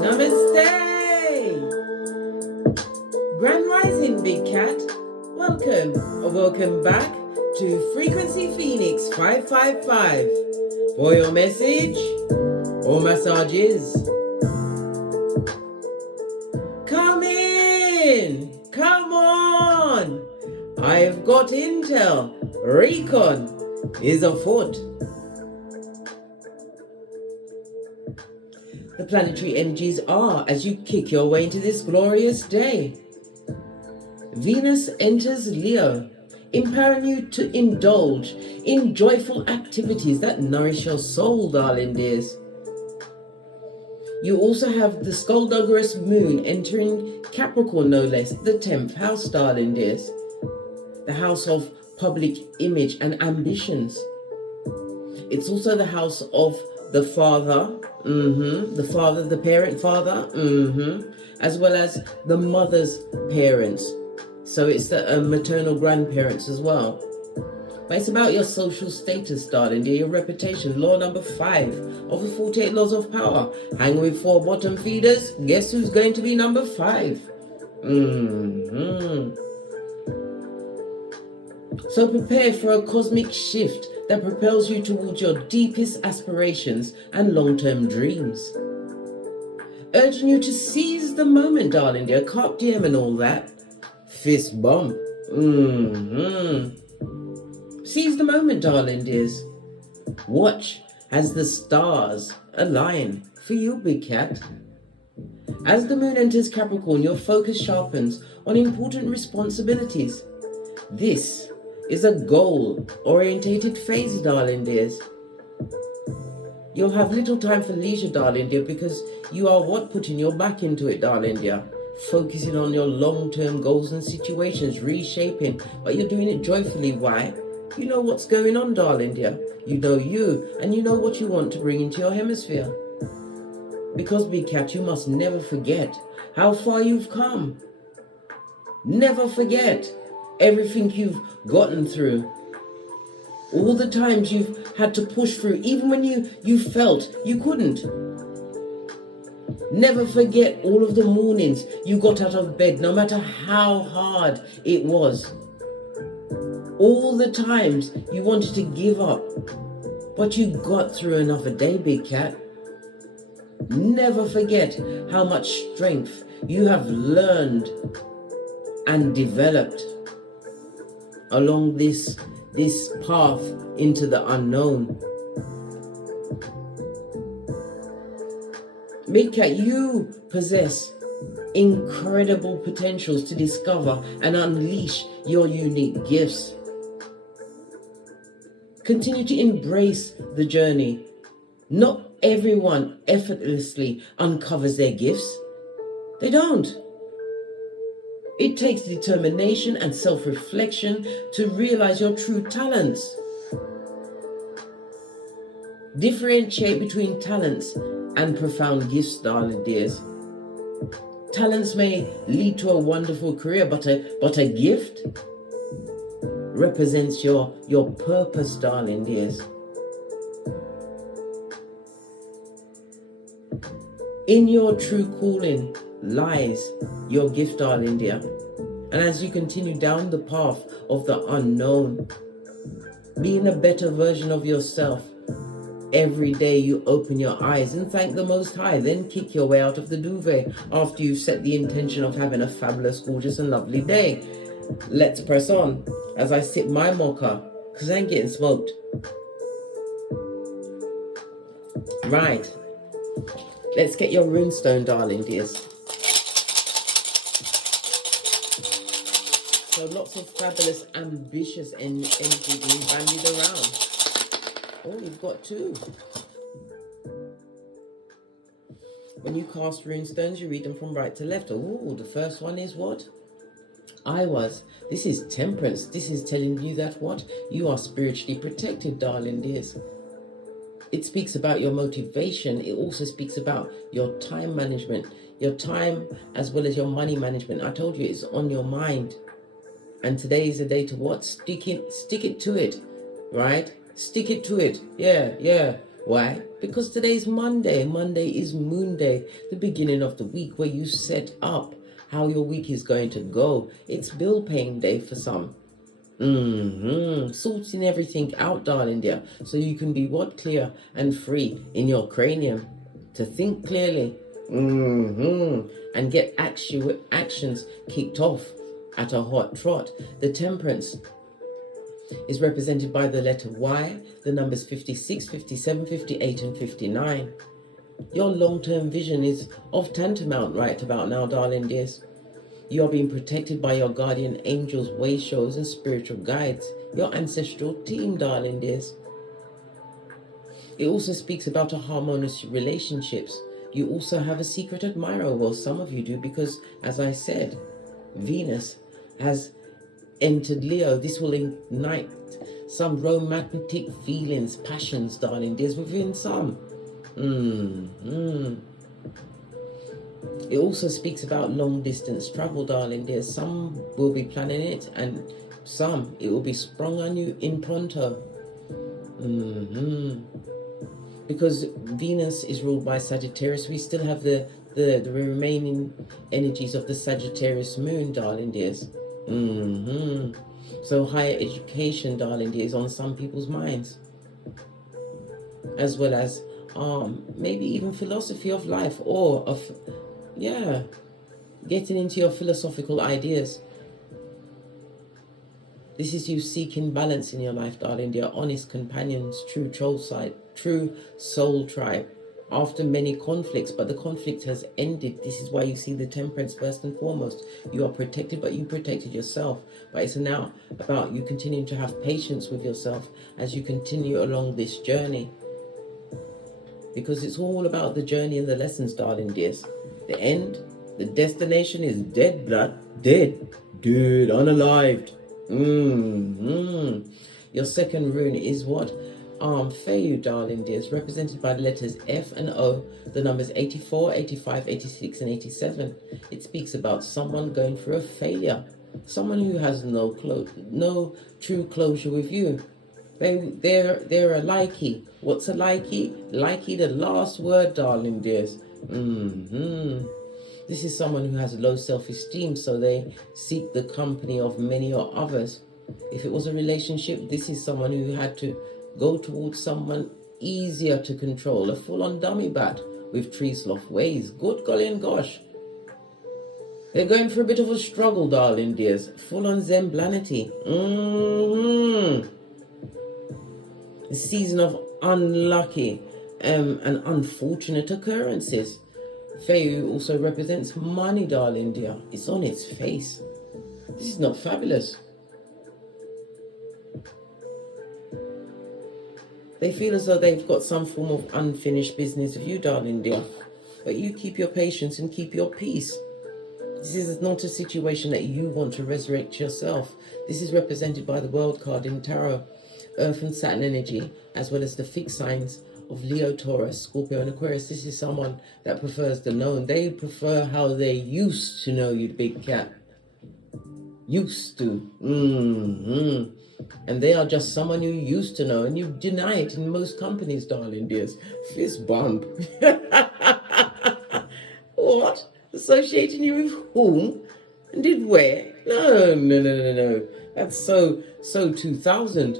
Namaste! Grand Rising, Big Cat. Welcome or welcome back to Frequency Phoenix 555 for your message or massages. Come in! Come on! I've got intel. Recon is afoot. The planetary energies are as you kick your way into this glorious day. Venus enters Leo, empowering you to indulge in joyful activities that nourish your soul, darling dears. You also have the skullduggerous moon entering Capricorn, no less, the 10th house, darling dears. The house of public image and ambitions. It's also the house of the father, the parent father, as well as the mother's parents. So it's the maternal grandparents as well. But it's about your social status, darling dear, your reputation. Law number 5 of the 48 laws of power. Hang with 4 bottom feeders. Guess who's going to be number 5? So prepare for a cosmic shift that propels you towards your deepest aspirations and long-term dreams. Urging you to seize the moment, darling dear. Carpe diem and all that. Fist bump. Seize the moment, darling dears. Watch as the stars align for you, Big Cat. As the moon enters Capricorn, your focus sharpens on important responsibilities. This is a goal-orientated phase, darling dears. You'll have little time for leisure, darling dear, because you are putting your back into it, darling dear. Focusing on your long-term goals and situations, reshaping, but you're doing it joyfully. Why? You know what's going on, darling dear. You know you, and you know what you want to bring into your hemisphere. Because, Big Cat, you must never forget how far you've come. Never forget everything you've gotten through. All the times you've had to push through, even when you felt you couldn't. Never forget all of the mornings you got out of bed, no matter how hard it was. All the times you wanted to give up, but you got through another day, Big Cat. Never forget how much strength you have learned and developed along this path into the unknown. Big Cat, you possess incredible potentials to discover and unleash your unique gifts. Continue to embrace the journey. Not everyone effortlessly uncovers their gifts. They don't. It takes determination and self-reflection to realize your true talents. Differentiate between talents and profound gifts, darling dears. Talents may lead to a wonderful career, but a gift represents your purpose, darling dears. In your true calling lies your gift, darling dear. And as you continue down the path of the unknown, being a better version of yourself, every day you open your eyes and thank the Most High, then kick your way out of the duvet after you've set the intention of having a fabulous, gorgeous and lovely day. Let's press on as I sip my mocha, because I ain't getting smoked. Right. Let's get your runestone, darling dears. So lots of fabulous, ambitious energy being bandied around. Oh, you've got 2. When you cast runestones, you read them from right to left. Oh, the first one is what? This is temperance. This is telling you that what? You are spiritually protected, darling dears. It speaks about your motivation. It also speaks about your time management. Your time as well as your money management. I told you it's on your mind. And today is a day to what? Stick it to it, right? Stick it to it. Yeah. Why? Because today's Monday. Monday is Moon Day, the beginning of the week where you set up how your week is going to go. It's bill paying day for some. Sorting everything out, darling dear, so you can be what? Clear and free in your cranium to think clearly. And get actions kicked off at a hot trot. The Temperance is represented by the letter Y, the numbers 56, 57, 58, and 59. Your long-term vision is of tantamount right about now, darling dears. You are being protected by your guardian angels, way shows, and spiritual guides, your ancestral team, darling dears. It also speaks about a harmonious relationships. You also have a secret admirer. Well, some of you do, because as I said, Venus has entered Leo. This will ignite some romantic feelings, passions, darling dears, within some. It also speaks about long distance travel, darling dears. Some will be planning it, and some it will be sprung on you in pronto. Because Venus is ruled by Sagittarius, we still have the remaining energies of the Sagittarius moon, darling dears. So higher education, darling dears, on some people's minds, as well as maybe even philosophy of life, or of getting into your philosophical ideas. This is you seeking balance in your life, darling dear. Honest companions, true soul tribe. After many conflicts, but the conflict has ended. This is why you see the Temperance first and foremost. You are protected, but you protected yourself. But it's now about you continuing to have patience with yourself as you continue along this journey. Because it's all about the journey and the lessons, darling dears. The end, the destination is dead, blood. Dead, unalived. Your second rune is what? Feyu, darling dears, represented by the letters F and O, the numbers 84, 85, 86, and 87. It speaks about someone going through a failure, someone who has no true closure with you. They're a likey. What's a likey? Likey, the last word, darling dears. This is someone who has low self-esteem, so they seek the company of many or others. If it was a relationship, this is someone who had to go towards someone easier to control, a full-on dummy bat with tree sloth ways. Good golly and gosh. They're going for a bit of a struggle, darling dears. Full-on Zemblanity. A season of unlucky and unfortunate occurrences. Feyu also represents money, darling dear. It's on its face. This is not fabulous. They feel as though they've got some form of unfinished business with you, darling dear. But you keep your patience and keep your peace. This is not a situation that you want to resurrect yourself. This is represented by the World card in Tarot, Earth and Saturn energy, as well as the fixed signs of Leo, Taurus, Scorpio, and Aquarius. This is someone that prefers the known. They prefer how they used to know you, big cat. Used to. And they are just someone you used to know, and you deny it in most companies, darling dears. Fist bump. What? Associating you with whom? And did where? No. That's so 2000.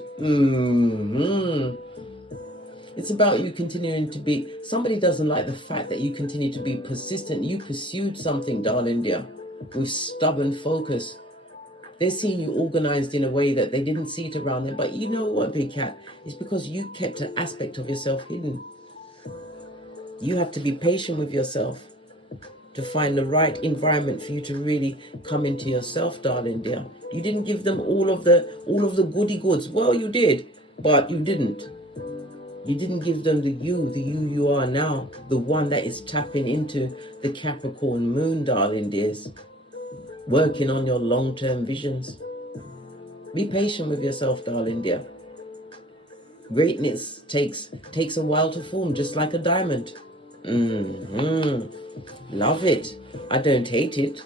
It's about you continuing to be... Somebody doesn't like the fact that you continue to be persistent. You pursued something, darling dear, with stubborn focus. They're seeing you organized in a way that they didn't see it around them. But you know what, big cat? It's because you kept an aspect of yourself hidden. You have to be patient with yourself to find the right environment for you to really come into yourself, darling dear. You didn't give them all of the goody goods. Well, you did, but you didn't. You didn't give them the you are now, the one that is tapping into the Capricorn moon, darling dears. Working on your long-term visions. Be patient with yourself, darling dear. Greatness takes a while to form, just like a diamond. Love it. I don't hate it.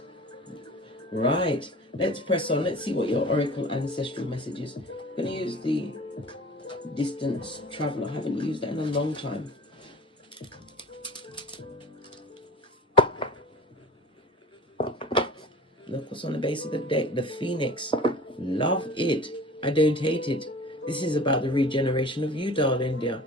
Right. Let's press on. Let's see what your oracle ancestral message is. I'm going to use the Distance traveler. I haven't used that in a long time. Look what's on the base of the deck. The Phoenix. Love it. I don't hate it. This is about the regeneration of you, darling dear.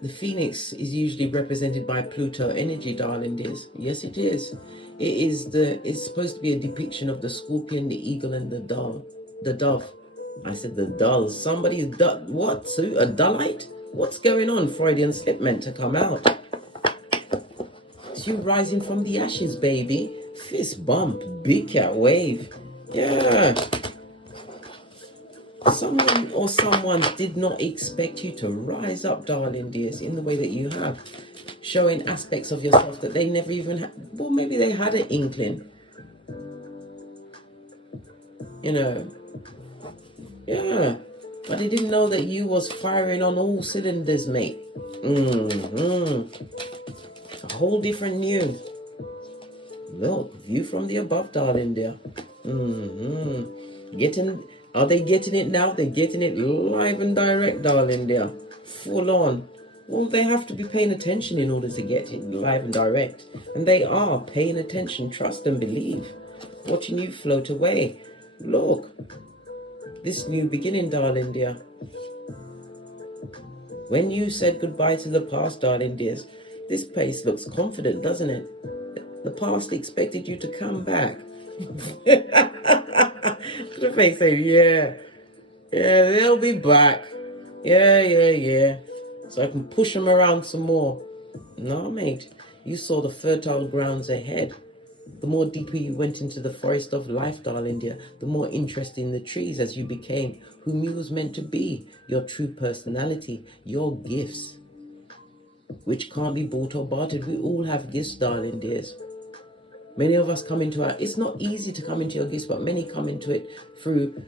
The Phoenix is usually represented by Pluto energy, darling dears. Yes, it is. It's supposed to be a depiction of the scorpion, the eagle, and the dove. The dove. I said the dull. Somebody's dull. What? Sue? A dullite? What's going on? Freudian slip meant to come out. It's you rising from the ashes, baby. Fist bump. Big cat wave. Yeah. Someone or someone did not expect you to rise up, darling dears, in the way that you have. Showing aspects of yourself that they never even had. Well, maybe they had an inkling. You know. Yeah. But they didn't know that you was firing on all cylinders, mate. A whole different view. Look, view from the above, darling dear. Are they getting it now? They're getting it live and direct, darling dear. Full on. Well, they have to be paying attention in order to get it live and direct. And they are paying attention, trust and believe. Watching you float away. Look. This new beginning, darling dear. When you said goodbye to the past, darling dears, this place looks confident, doesn't it? The past expected you to come back. The face say, yeah, they'll be back. Yeah. So I can push them around some more. No, mate, you saw the fertile grounds ahead. The more deeper you went into the forest of life, darling dear, the more interested in the trees as you became whom you was meant to be, your true personality, your gifts, which can't be bought or bartered. We all have gifts, darling dears. Many of us come into it's not easy to come into your gifts, but many come into it through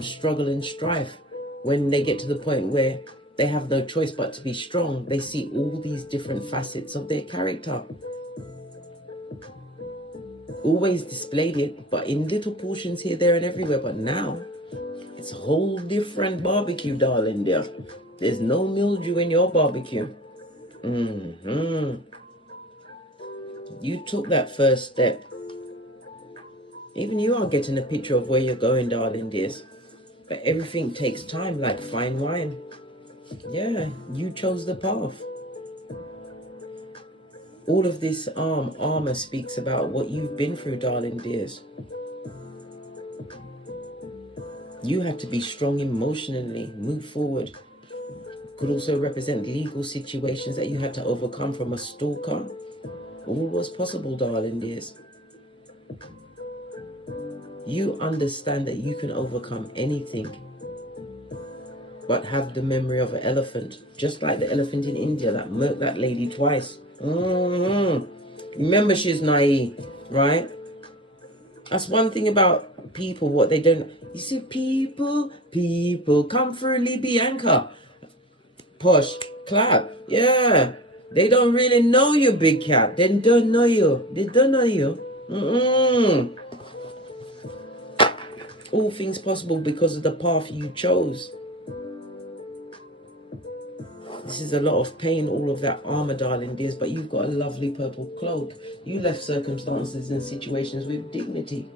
struggle and strife. When they get to the point where they have no choice but to be strong, they see all these different facets of their character. Always displayed it, but in little portions here, there, and everywhere. But now, it's a whole different barbecue, darling dear. There's no mildew in your barbecue. You took that first step. Even you are getting a picture of where you're going, darling dears. But everything takes time, like fine wine. Yeah, you chose the path. All of this armor speaks about what you've been through, darling dears. You had to be strong emotionally, move forward. Could also represent legal situations that you had to overcome from a stalker. All was possible, darling dears. You understand that you can overcome anything, but have the memory of an elephant, just like the elephant in India that murked that lady twice. Remember, she's naive, right? That's one thing about people, what they don't. You see, people come for Bianca. Push, clap, yeah. They don't really know you, big cat. They don't know you. They don't know you. All things possible because of the path you chose. This is a lot of pain, all of that armor, darling dears, but you've got a lovely purple cloak. You left circumstances and situations with dignity.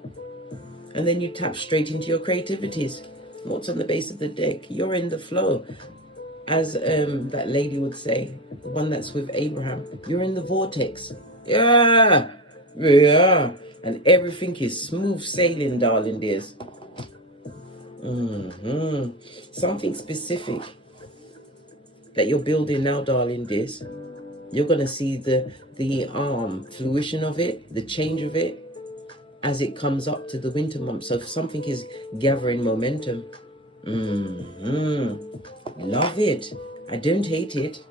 And then you tap straight into your creativities. What's on the base of the deck? You're in the flow. As that lady would say, the one that's with Abraham, you're in the vortex. Yeah. And everything is smooth sailing, darling dears. Something specific that you're building now, darling dears. You're going to see the fruition of it, the change of it, as it comes up to the winter months. So something is gathering momentum. Love it. I don't hate it.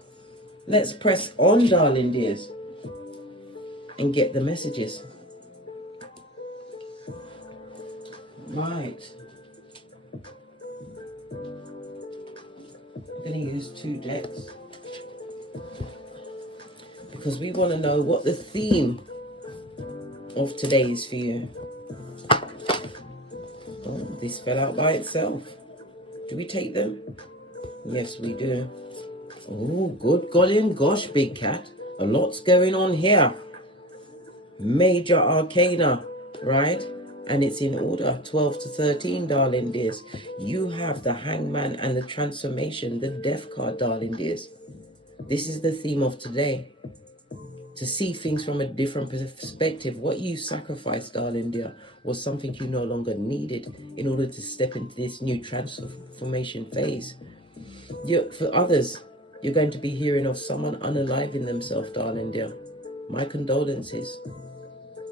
Let's press on, darling dears, and get the messages. Right. I'm going to use 2 decks because we want to know what the theme of today is for you. this fell out by itself. Do we take them? Yes, we do. Oh, good golly and gosh, big cat. A lot's going on here. Major arcana, right? And it's in order, 12 to 13, darling dears. You have the Hangman and the Transformation, the Death card, darling dears. This is the theme of today. To see things from a different perspective. What you sacrificed, darling dear, was something you no longer needed in order to step into this new transformation phase. For others, you're going to be hearing of someone unaliving themselves, darling dear. My condolences.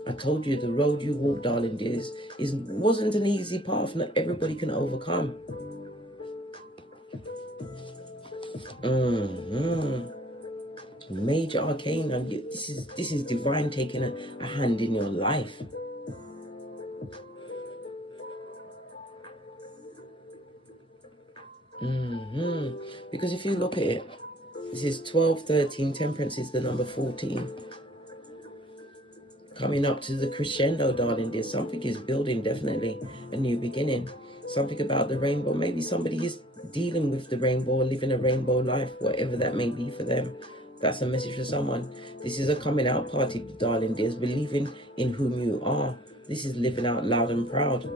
I told you the road you walk, darling dears, wasn't an easy path. Not everybody can overcome. Major arcana. This is divine taking a hand in your life. Because if you look at it, this is 12, 13, Temperance is the number 14. Coming up to the crescendo, darling dear. Something is building, definitely. A new beginning. Something about the rainbow. Maybe somebody is dealing with the rainbow or living a rainbow life, whatever that may be for them. That's a message for someone. This is a coming out party, darling dears. Believing in whom you are. This is living out loud and proud.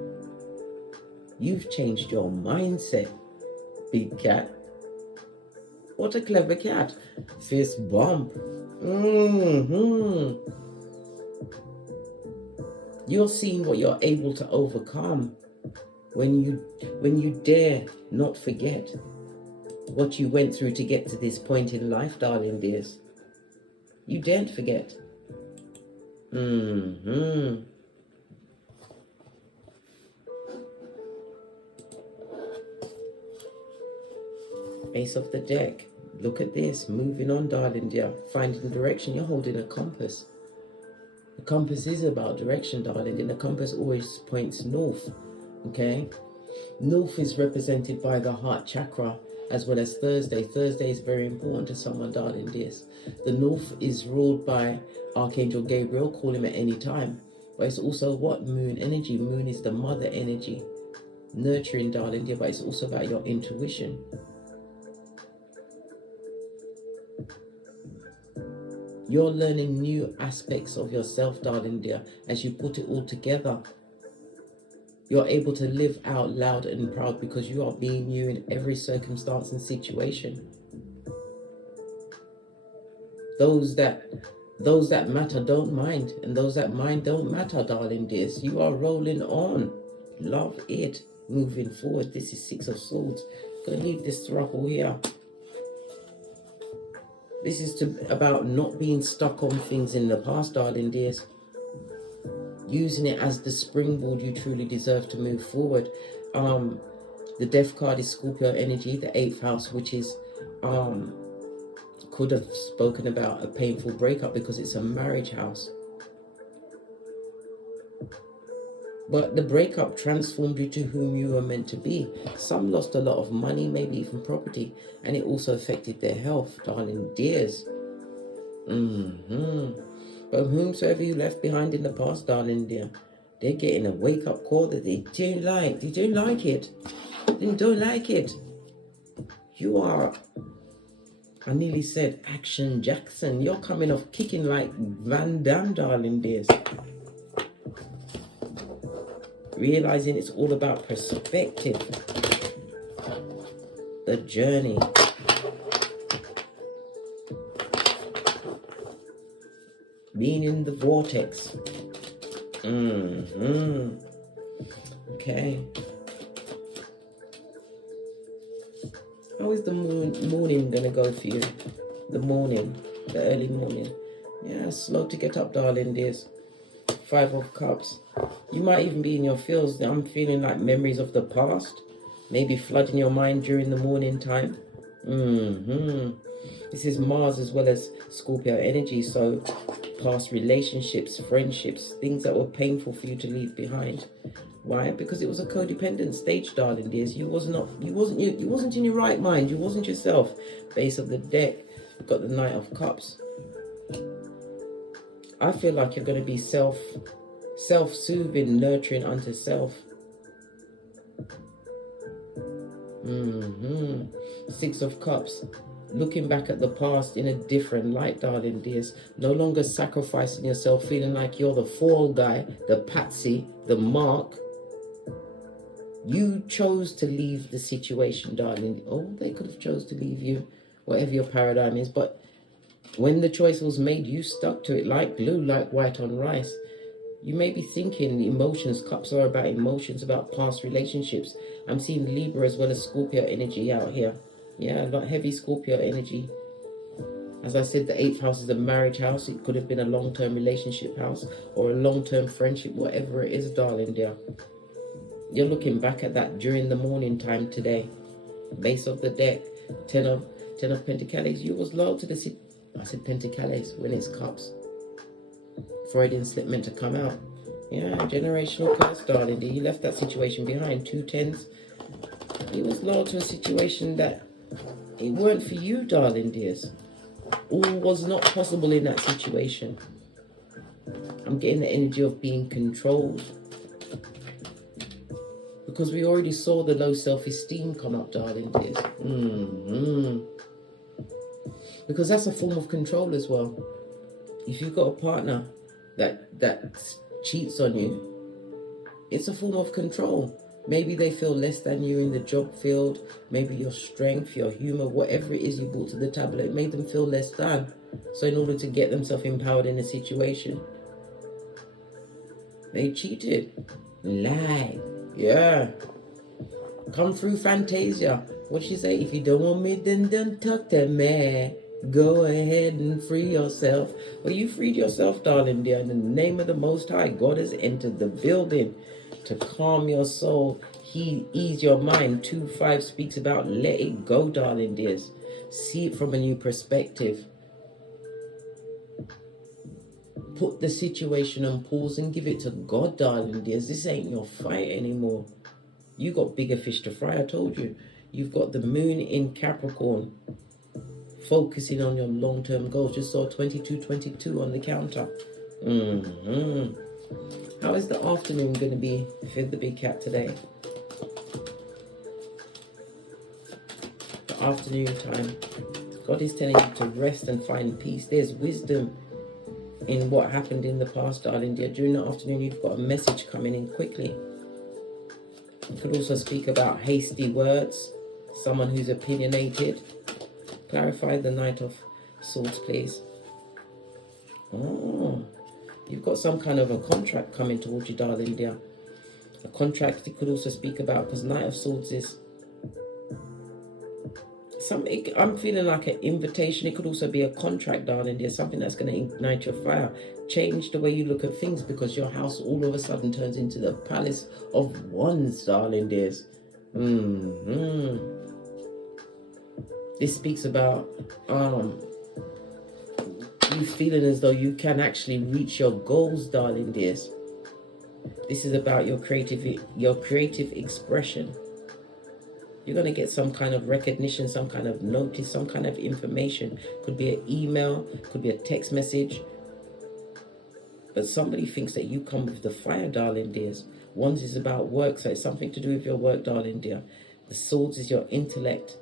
You've changed your mindset, big cat. What a clever cat. Fist bump. You're seeing what you're able to overcome when you dare not forget what you went through to get to this point in life, darling dears. You daren't forget. Ace of the deck. Look at this. Moving on, darling dear. Finding direction. You're holding a compass. The compass is about direction, darling, and the compass always points north, okay? North is represented by the heart chakra, as well as Thursday. Thursday is very important to someone, darling dears. The north is ruled by Archangel Gabriel, call him at any time. But it's also what? Moon energy. Moon is the mother energy. Nurturing, darling dear, but it's also about your intuition. You're learning new aspects of yourself, darling dear, as you put it all together. You're able to live out loud and proud because you are being you in every circumstance and situation. Those that matter don't mind, and those that mind don't matter, darling dears. You are rolling on. Love it. Moving forward. This is Six of Swords. Gonna leave this throuple here. This is about not being stuck on things in the past, darling dears. Using it as the springboard you truly deserve to move forward. The Death card is Scorpio energy, the 8th house, which is could have spoken about a painful breakup because it's a marriage house. But the breakup transformed you to whom you were meant to be. Some lost a lot of money, maybe even property, and it also affected their health, darling dears. But whomsoever you left behind in the past, darling dear, they're getting a wake-up call that they don't like. They don't like it. They don't like it. You are, I nearly said Action Jackson. You're coming off kicking like Van Damme, darling dears. Realizing it's all about perspective. The journey. Being in the vortex. Okay. How is the morning gonna go for you? The morning, the early morning. Yeah, slow to get up, darling dears. 5 of Cups. You might even be in your feels. I'm feeling like memories of the past. Maybe flooding your mind during the morning time. This is Mars as well as Scorpio energy. So past relationships, friendships, things that were painful for you to leave behind. Why? Because it was a codependent stage, darling dears. You wasn't in your right mind. You wasn't yourself. Base of the deck. You've got the Knight of Cups. I feel like you're going to be self-soothing, nurturing unto self. Six of Cups. Looking back at the past in a different light, darling dears. No longer sacrificing yourself, feeling like you're the fall guy, the patsy, the mark. You chose to leave the situation, darling. Oh, they could have chose to leave you, whatever your paradigm is. But when the choice was made, you stuck to it like glue, like white on rice. You may be thinking emotions. Cups are about emotions, about past relationships. I'm seeing Libra as well as Scorpio energy out here. Yeah, a lot heavy Scorpio energy. As I said, the 8th house is a marriage house. It could have been a long-term relationship house or a long-term friendship, whatever it is, darling dear. You're looking back at that during the morning time today. Base of the deck, 10 of Pentacles. You was loyal to the... I said Pentacles when it's Cups. Freudian slip meant to come out. Yeah, generational curse, darling dear. You left that situation behind. 2 10s. You was loyal to a situation that it weren't for you, darling dears. All was not possible in that situation. I'm getting the energy of being controlled. Because we already saw the low self-esteem come up, darling dears. Because that's a form of control as well. If you've got a partner that cheats on you, it's a form of control. Maybe they feel less than you in the job field. Maybe your strength, your humor, whatever it is you brought to the table, it made them feel less than. So in order to get themselves empowered in a situation, they cheated. Lied. Yeah. Come through Fantasia. What she say? If you don't want me, then don't talk to me. Go ahead and free yourself. Well, you freed yourself, darling dear. In the name of the Most High, God has entered the building to calm your soul, ease your mind. 2-5 speaks about let it go, darling dears. See it from a new perspective. Put the situation on pause and give it to God, darling dears. This ain't your fight anymore. You got bigger fish to fry, I told you. You've got the moon in Capricorn, focusing on your long-term goals. Just saw 2222 on the counter. How is the afternoon going to be for the big cat today? The afternoon time. God is telling you to rest and find peace. There's wisdom in what happened in the past, darling dear. During the afternoon, you've got a message coming in quickly. You could also speak about hasty words, someone who's opinionated. Clarify the Knight of Swords, please. Oh, you've got some kind of a contract coming towards you, darling dear. A contract you could also speak about, because Knight of Swords is something. I'm feeling like an invitation. It could also be a contract, darling dear. Something that's going to ignite your fire. Change the way you look at things, because your house all of a sudden turns into the Palace of Wands, darling dears. This speaks about you feeling as though you can actually reach your goals, darling dears. This is about your creative expression. You're going to get some kind of recognition, some kind of notice, some kind of information. Could be an email, could be a text message. But somebody thinks that you come with the fire, darling dears. Wands is about work, so it's something to do with your work, darling dear. The Swords is your intellect,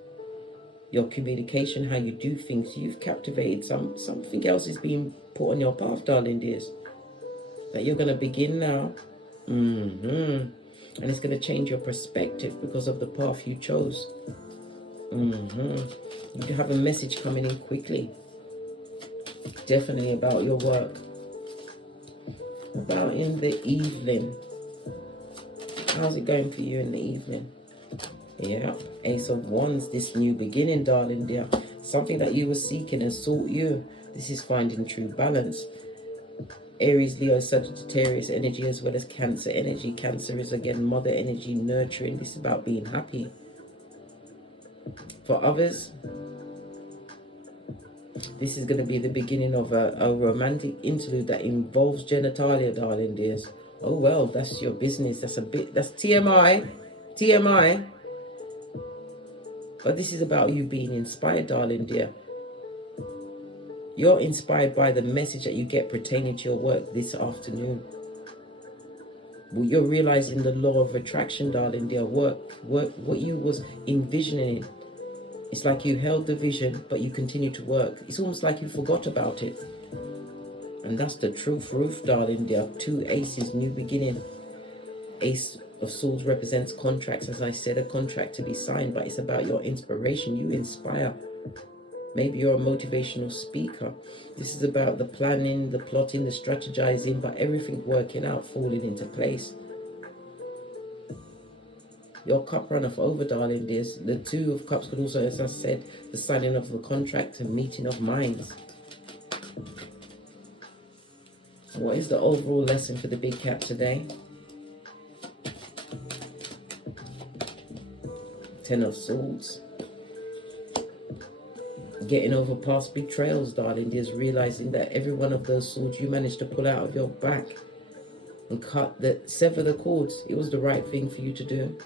your communication, how you do things. You've captivated something else is being put on your path, darling dears, that you're going to begin now. And it's going to change your perspective because of the path you chose. You have a message coming in quickly, definitely about your work. About in the evening, how's it going for you in the evening? Yeah, Ace of Wands, this new beginning, darling dear. Something that you were seeking has sought you. This is finding true balance. Aries, Leo, Sagittarius energy, as well as Cancer energy. Cancer is again mother energy, nurturing. This is about being happy. For others, this is going to be the beginning of a romantic interlude that involves genitalia, darling dears. Oh well, that's your business. That's TMI. But this is about you being inspired, darling dear. You're inspired by the message that you get pertaining to your work this afternoon. Well, you're realizing the law of attraction, darling dear. What you was envisioning. It's like you held the vision, but you continue to work. It's almost like you forgot about it. And that's the truth, Ruth, darling dear. 2 aces, new beginning. Ace of Swords represents contracts. As I said, a contract to be signed, but it's about your inspiration. You inspire. Maybe you're a motivational speaker. This is about the planning, the plotting, the strategizing, but everything working out, falling into place. Your cup runneth over, darling dears. The 2 of Cups could also, as I said, the signing of the contract and meeting of minds. What is the overall lesson for the big cat today? 10 of Swords. Getting over past betrayals, darling dears. Realizing that every one of those swords you managed to pull out of your back and sever the cords. It was the right thing for you to do.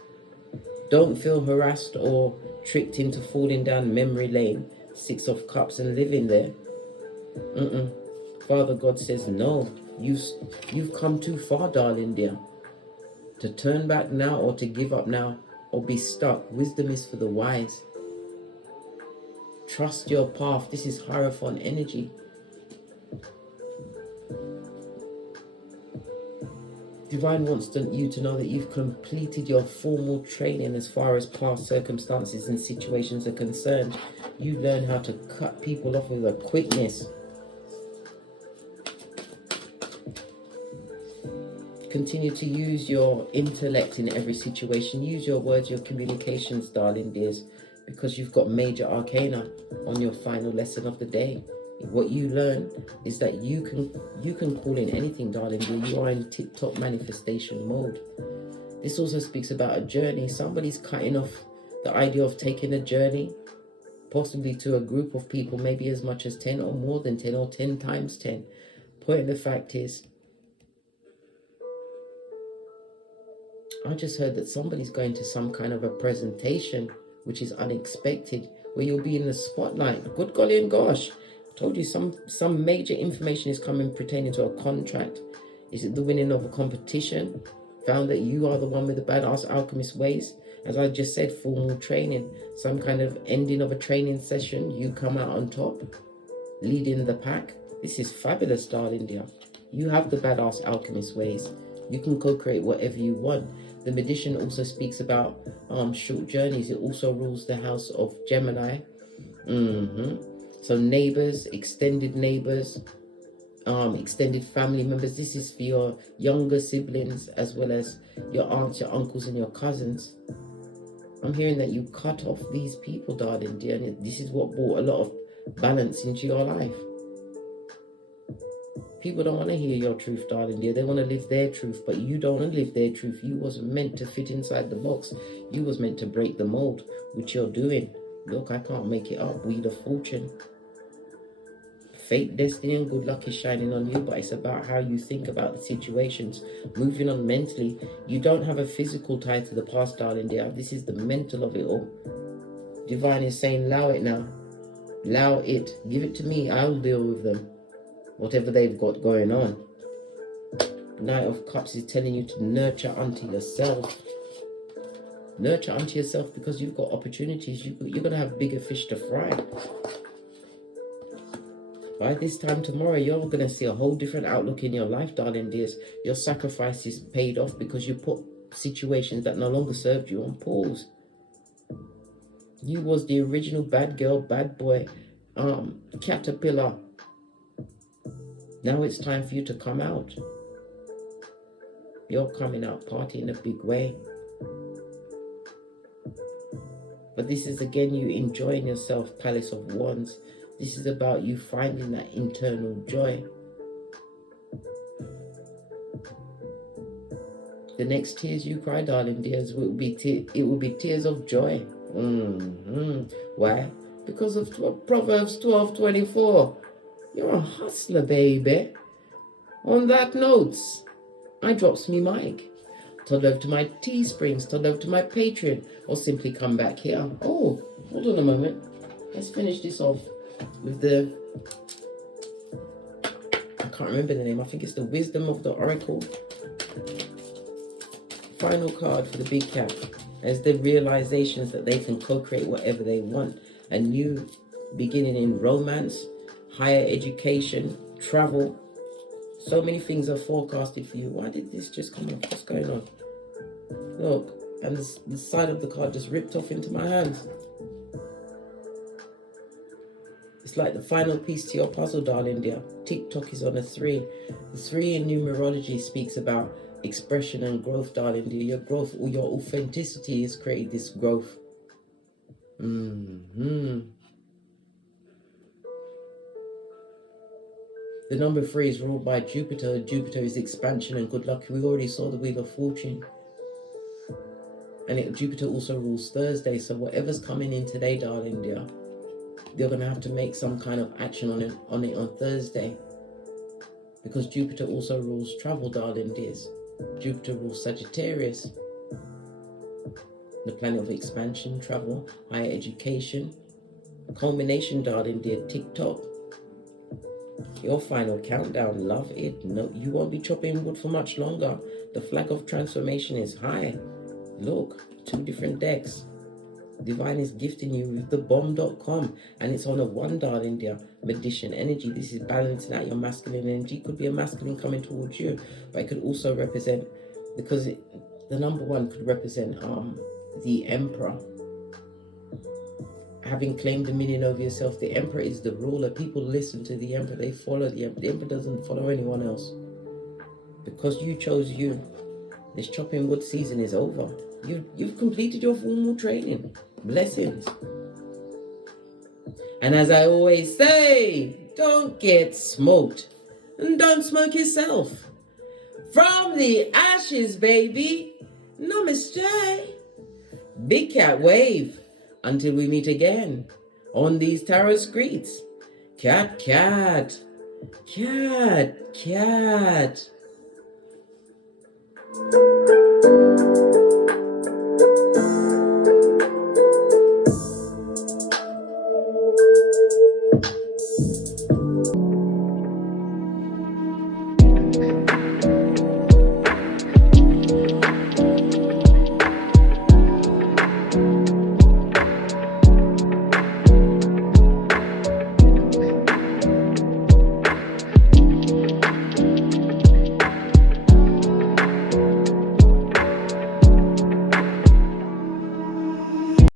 Don't feel harassed or tricked into falling down memory lane, 6 of Cups, and living there. Father God says, no, you've come too far, darling dear. To turn back now or to give up now or be stuck. Wisdom is for the wise. Trust your path. This is Hierophant energy. Divine wants you to know that you've completed your formal training as far as past circumstances and situations are concerned. You learn how to cut people off with a quickness. Continue to use your intellect in every situation. Use your words, your communications, darling dears, because you've got major arcana on your final lesson of the day. What you learn is that you can call in anything, darling dear. You are in tip-top manifestation mode. This also speaks about a journey. Somebody's cutting off the idea of taking a journey, possibly to a group of people, maybe as much as 10 or more than 10 or 10 times 10. Point of the fact is, I just heard that somebody's going to some kind of a presentation, which is unexpected, where you'll be in the spotlight. Good golly and gosh. I told you some major information is coming pertaining to a contract. Is it the winning of a competition? Found that you are the one with the badass alchemist ways. As I just said, formal training. Some kind of ending of a training session. You come out on top, leading the pack. This is fabulous, darling dear. You have the badass alchemist ways. You can co-create whatever you want. The magician also speaks about short journeys. It also rules the house of Gemini. So neighbors, extended family members. This is for your younger siblings as well as your aunts, your uncles, and your cousins. I'm hearing that you cut off these people, darling dear, and this is what brought a lot of balance into your life. People don't want to hear your truth, darling dear. They want to live their truth, but you don't want to live their truth. You wasn't meant to fit inside the box. You was meant to break the mold, which you're doing. Look, I can't make it up. Wheel of Fortune. Fate, destiny, and good luck is shining on you, but it's about how you think about the situations. Moving on mentally. You don't have a physical tie to the past, darling dear. This is the mental of it all. Divine is saying, allow it now. Allow it. Give it to me. I'll deal with them. Whatever they've got going on. Knight of Cups is telling you to nurture unto yourself. Nurture unto yourself because you've got opportunities. You're going to have bigger fish to fry. By this time tomorrow, you're going to see a whole different outlook in your life, darling dears. Your sacrifice is paid off because you put situations that no longer served you on pause. You was the original bad girl, bad boy, caterpillar. Now it's time for you to come out. You're coming out party in a big way. But this is again you enjoying yourself, Palace of Wands. This is about you finding that internal joy. The next tears you cry, darling dears, will be tears of joy. Why? Because of Proverbs 12:24. You're a hustler, baby. On that note, I drops me mic. Todd over to my Teesprings, Todd over to my Patreon, or simply come back here. Oh, hold on a moment. Let's finish this off with the, I can't remember the name. I think it's the Wisdom of the Oracle. final card for the big cat is the realizations that they can co-create whatever they want. A new beginning in romance, higher education, travel. So many things are forecasted for you. Why did this just come off? What's going on? Look, and the side of the card just ripped off into my hands. It's like the final piece to your puzzle, darling dear. TikTok is on a 3. The 3 in numerology speaks about expression and growth, darling dear. Your growth or your authenticity has created this growth. The number 3 is ruled by Jupiter. Jupiter is expansion and good luck. We already saw the Wheel of Fortune. And Jupiter also rules Thursday. So whatever's coming in today, darling dear, you're going to have to make some kind of action on it on Thursday. Because Jupiter also rules travel, darling dears. Jupiter rules Sagittarius. The planet of expansion, travel, higher education. Culmination, darling dear, TikTok. Your final countdown, love it. No, you won't be chopping wood for much longer. The flag of transformation is high. Look, 2 different decks. Divine is gifting you with the bomb.com, and it's on a 1, darling dear. Magician energy. This is balancing out your masculine energy. Could be a masculine coming towards you, but it could also represent, because the number 1 could represent the Emperor. Having claimed dominion over yourself. The Emperor is the ruler. People listen to the Emperor. They follow the Emperor. The Emperor doesn't follow anyone else. Because you chose you, this chopping wood season is over. You've completed your formal training. Blessings. And as I always say, don't get smoked. And don't smoke yourself. From the ashes, baby. Namaste. Big cat wave. Until we meet again on these tarot streets. Cat, cat. Cat, cat.